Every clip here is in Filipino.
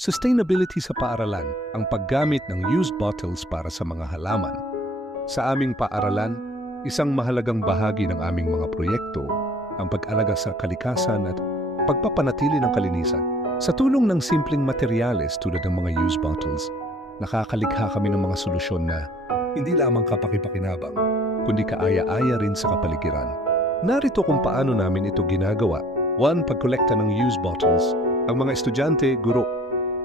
Sustainability sa paaralan, ang paggamit ng used bottles para sa mga halaman. Sa aming paaralan, isang mahalagang bahagi ng aming mga proyekto ang pag-alaga sa kalikasan at pagpapanatili ng kalinisan. Sa tulong ng simpleng materyales tulad ng mga used bottles, nakakalikha kami ng mga solusyon na hindi lamang kapakipakinabang, kundi kaaya-aya rin sa kapaligiran. Narito kung paano namin ito ginagawa. 1. Pagkolekta ng used bottles. Ang mga estudyante, guro,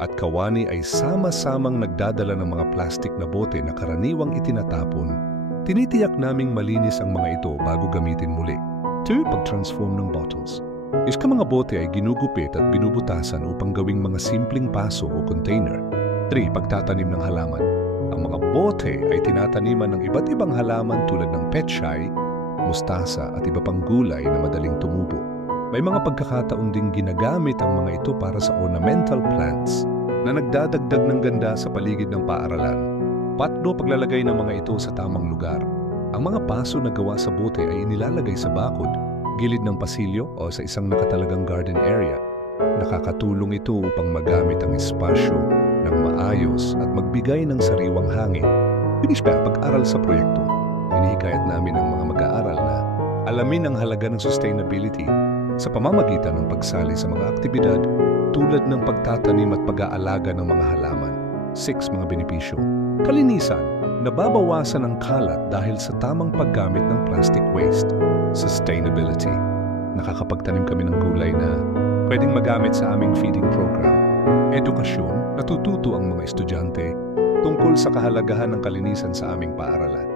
at kawani ay sama-samang nagdadala ng mga plastik na bote na karaniwang itinatapon. Tinitiyak naming malinis ang mga ito bago gamitin muli. 2. Pag-transform ng bottles. Iskang mga bote ay ginugupit at binubutasan upang gawing mga simpleng paso o container. 3. Pagtatanim ng halaman. Ang mga bote ay tinataniman ng iba't ibang halaman tulad ng pechay, mustasa at iba pang gulay na madaling tumubo. May mga pagkakataon ding ginagamit ang mga ito para sa ornamental plants na nagdadagdag ng ganda sa paligid ng paaralan. 4. Paglalagay ng mga ito sa tamang lugar. Ang mga paso na gawa sa bote ay inilalagay sa bakod, gilid ng pasilyo o sa isang nakatalagang garden area. Nakakatulong ito upang magamit ang espasyo ng maayos at magbigay ng sariwang hangin. Pag-aral sa proyekto, hinihikayat namin ang mga mag-aaral na alamin ang halaga ng sustainability sa pamamagitan ng pagsali sa mga aktibidad tulad ng pagtatanim at pag-aalaga ng mga halaman. 6. Mga benepisyo. Kalinisan. Nababawasan ang kalat dahil sa tamang paggamit ng plastic waste. Sustainability. Nakakapagtanim kami ng gulay na pwedeng magamit sa aming feeding program. Edukasyon. Natututo ang mga estudyante tungkol sa kahalagahan ng kalinisan sa aming paaralan.